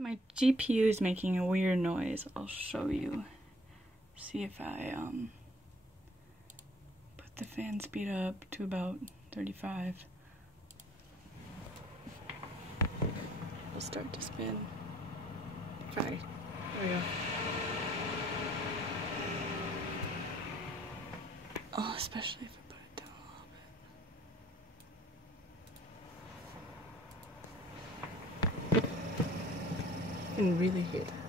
So my GPU is making a weird noise. I'll show you. See if I put the fan speed up to about 35. It'll start to spin. Okay, there we go. Oh, especially if I put it down a little bit. You can really hear that.